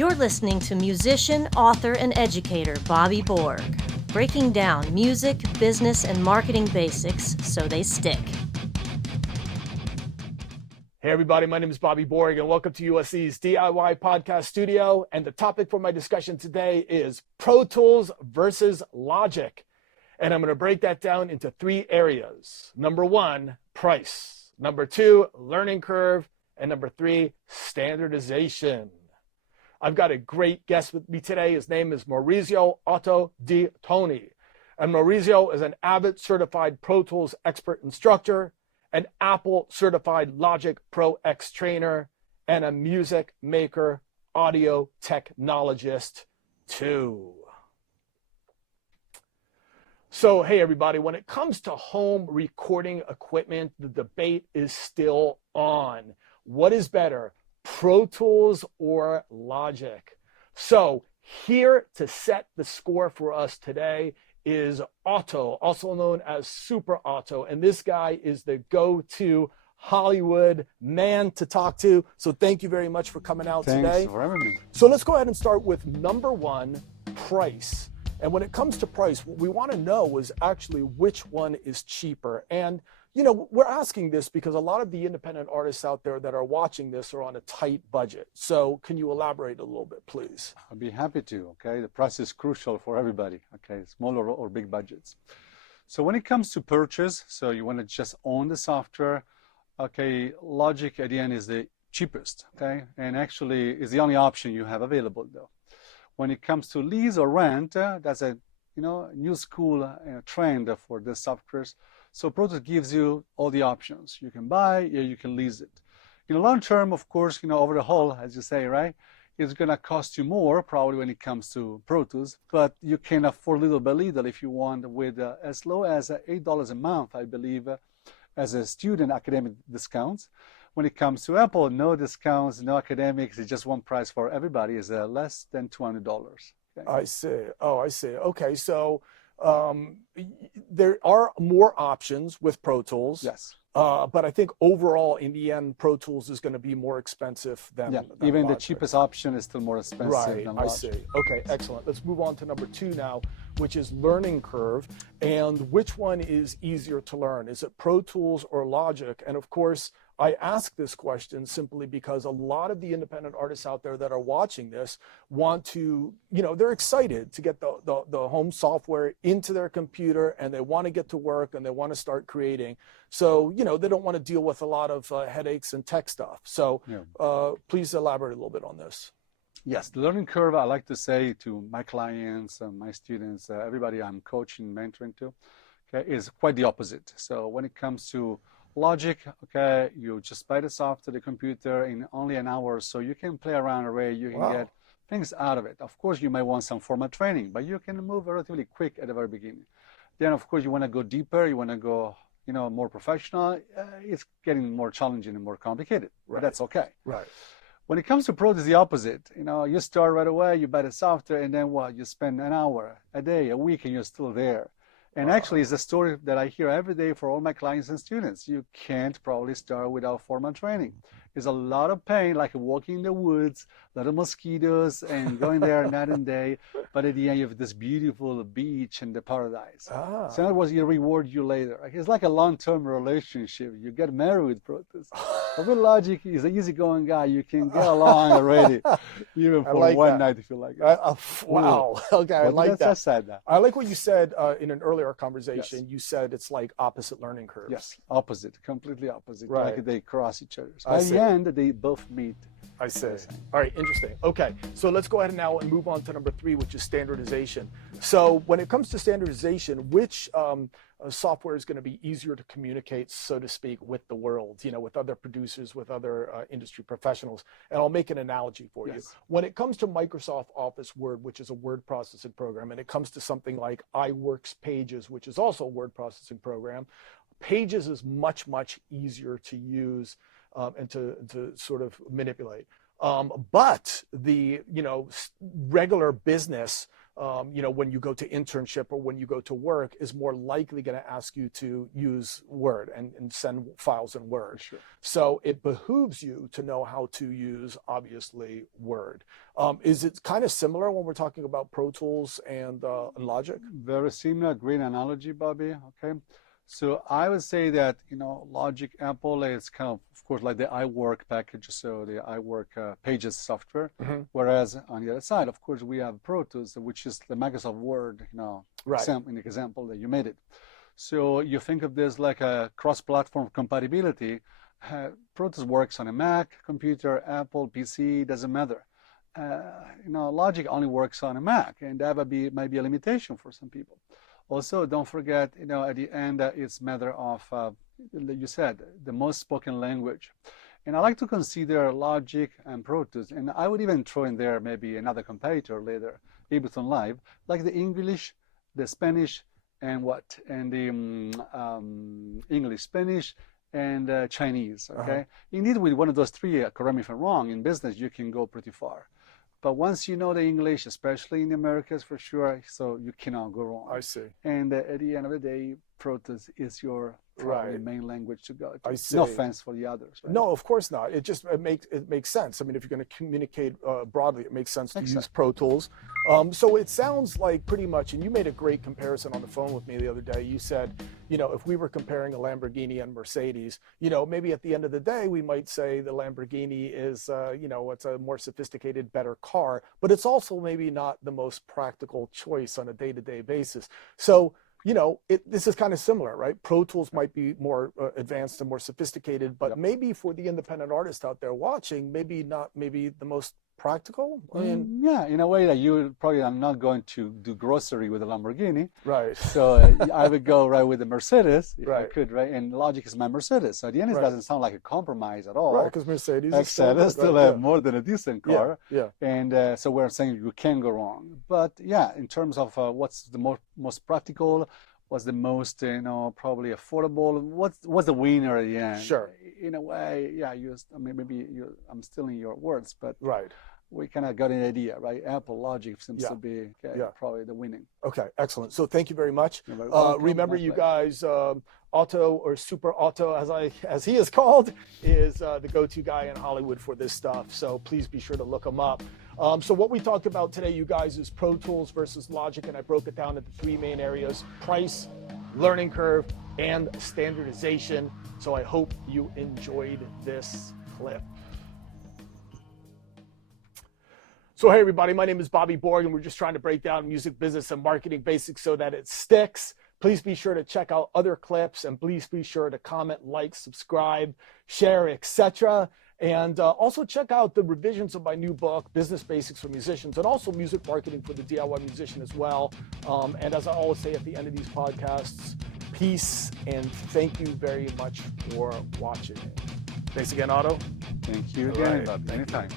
You're listening to musician, author, and educator Bobby Borg, breaking down music, business, and marketing basics so they stick. Hey everybody, my name is Bobby Borg and welcome to USC's DIY podcast studio. And the topic for my discussion today is Pro Tools versus Logic. And I'm going to break that down into three areas. Number one, price. Number two, learning curve. And number three, standardization. I've got a great guest with me today. His name is Maurizio Otto di Toni. And Maurizio is an Abbott certified Pro Tools expert instructor, an Apple certified Logic Pro X trainer, and a music maker audio technologist too. So, hey everybody, when it comes to home recording equipment, the debate is still on. What is better, Pro Tools or Logic? So here to set the score for us today is Otto, also known as Super Otto. And this guy is the go-to Hollywood man to talk to. So thank you very much for coming out today. Thanks for having me. So let's go ahead and start with number one, price. And when it comes to price, what we want to know is actually which one is cheaper. And you know, we're asking this because a lot of the independent artists out there that are watching this are on a tight budget. So can you elaborate a little bit, please? I'll be happy to, okay? The price is crucial for everybody, okay? Small or big budgets. So when it comes to purchase, so you want to just own the software, okay, Logic at the end is the cheapest, okay? And actually is the only option you have available though. When it comes to lease or rent, that's a, new school trend for the softwares. So Pro Tools gives you all the options. You can buy, or you can lease it. In the long term, of course, over the whole, as you say, right, it's going to cost you more probably when it comes to Pro Tools, but you can afford little by little if you want with as low as $8 a month, I believe, as a student academic discounts. When it comes to Apple, no discounts, no academics, it's just one price for everybody, is less than $200. Okay? I see. Oh, I see. Okay, so there are more options with Pro Tools. Yes. But I think overall, in the end, Pro Tools is going to be more expensive than even Logic. The cheapest option is still more expensive right, than I Logic. see. Okay, excellent. Let's move on to number two now, which is learning curve. And which one is easier to learn? Is it Pro Tools or Logic? And of course, I ask this question simply because a lot of the independent artists out there that are watching this want to, they're excited to get the home software into their computer and they want to get to work and they want to start creating. So, they don't want to deal with a lot of headaches and tech stuff. So please elaborate a little bit on this. Yes, the learning curve, I like to say to my clients, my students, everybody I'm coaching, mentoring to, okay, is quite the opposite. So when it comes to Logic, okay, you just buy the software, the computer in only an hour or so. You can play around already, you can get things out of it. Of course, you might want some formal training, but you can move relatively quick at the very beginning. Then, of course, you want to go deeper, you want to go, more professional. It's getting more challenging and more complicated, but that's okay. Right. When it comes to Pro, it's the opposite. You start right away, you buy the software, and then what? You spend an hour, a day, a week, and you're still there. And actually, it's a story that I hear every day for all my clients and students. You can't probably start without formal training. It's a lot of pain, like walking in the woods, a lot of mosquitoes, and going there night and day. But at the end, you have this beautiful beach and the paradise. So in other words, you reward you later. It's like a long-term relationship. You get married with Pro Tools. But with Logic, he's an easygoing guy. You can get along already, even for one night if you like it. Wow. Okay, I like that. I said that. I like what you said in an earlier conversation. Yes. You said it's like opposite learning curves. Yes, opposite, completely opposite. Right. Like they cross each other. So by the end, they both meet. I see. All right, interesting. Okay, so let's go ahead now and move on to number three, which is standardization. So when it comes to standardization, which software is going to be easier to communicate, so to speak, with the world, with other producers, with other industry professionals? And I'll make an analogy for you. When it comes to Microsoft Office Word, which is a word processing program, and it comes to something like iWorks Pages, which is also a word processing program, Pages is much, much easier to use and to sort of manipulate. But the regular business when you go to internship or when you go to work, is more likely going to ask you to use Word and send files in Word. Sure. So it behooves you to know how to use, obviously, Word. Is it kind of similar when we're talking about Pro Tools and Logic? Very similar, great analogy, Bobby. Okay. So I would say that, Logic, Apple is kind of course, like the iWork package, so the iWork Pages software. Mm-hmm. Whereas on the other side, of course, we have Pro Tools, which is the Microsoft Word, right. in the example that you made it. So you think of this like a cross-platform compatibility. Pro Tools works on a Mac computer, Apple, PC, doesn't matter. Logic only works on a Mac, and that might be a limitation for some people. Also, don't forget, at the end, it's a matter of, you said, the most spoken language. And I like to consider Logic and Pro Tools, and I would even throw in there maybe another competitor later, Ableton Live, like the English, the Spanish, and the English, Spanish, and Chinese, okay? Indeed, with one of those three, correct me if I'm wrong, in business, you can go pretty far. But once you know the English, especially in the Americas for sure, so you cannot go wrong. I see. And at the end of the day, Pro Tools is your probably main language to go to. I see. No offense for the others. Right? No, of course not. It makes sense. I mean, if you're going to communicate broadly, it makes sense to use Pro Tools. So it sounds like pretty much, and you made a great comparison on the phone with me the other day. You said, if we were comparing a Lamborghini and Mercedes, maybe at the end of the day, we might say the Lamborghini is, it's a more sophisticated, better car, but it's also maybe not the most practical choice on a day-to-day basis. So, this is kind of similar, right? Pro Tools might be more advanced and more sophisticated, but maybe for the independent artist out there watching, maybe not the most practical. I mean, yeah, in a way that you probably are not going to do grocery with a Lamborghini. Right. So I would go right with the Mercedes if I could, right? And Logic is my Mercedes. So at the end, it doesn't sound like a compromise at all. Right, because Mercedes still have more than a decent car. Yeah. And so we're saying you can go wrong. But yeah, in terms of what's the most practical, what's the most, probably affordable, what's the winner at the end? Sure. In a way, yeah, I'm stealing your words, but right. We kind of got an idea, right? Apple Logic seems to be probably the winning. Okay, excellent. So thank you very much. Remember, you guys, Otto, or Super Otto, as he is called, is the go-to guy in Hollywood for this stuff. So please be sure to look him up. So what we talked about today, you guys, is Pro Tools versus Logic, and I broke it down into three main areas: price, learning curve, and standardization. So I hope you enjoyed this clip. So hey everybody, my name is Bobby Borg, and we're just trying to break down music business and marketing basics so that it sticks. Please be sure to check out other clips, and please be sure to comment, like, subscribe, share, etc. And also check out the revisions of my new book, Business Basics for Musicians, and also music marketing for the DIY musician as well. And as I always say at the end of these podcasts, peace, and thank you very much for watching. Thanks again, Otto. Thank you again, Bobby. Anytime.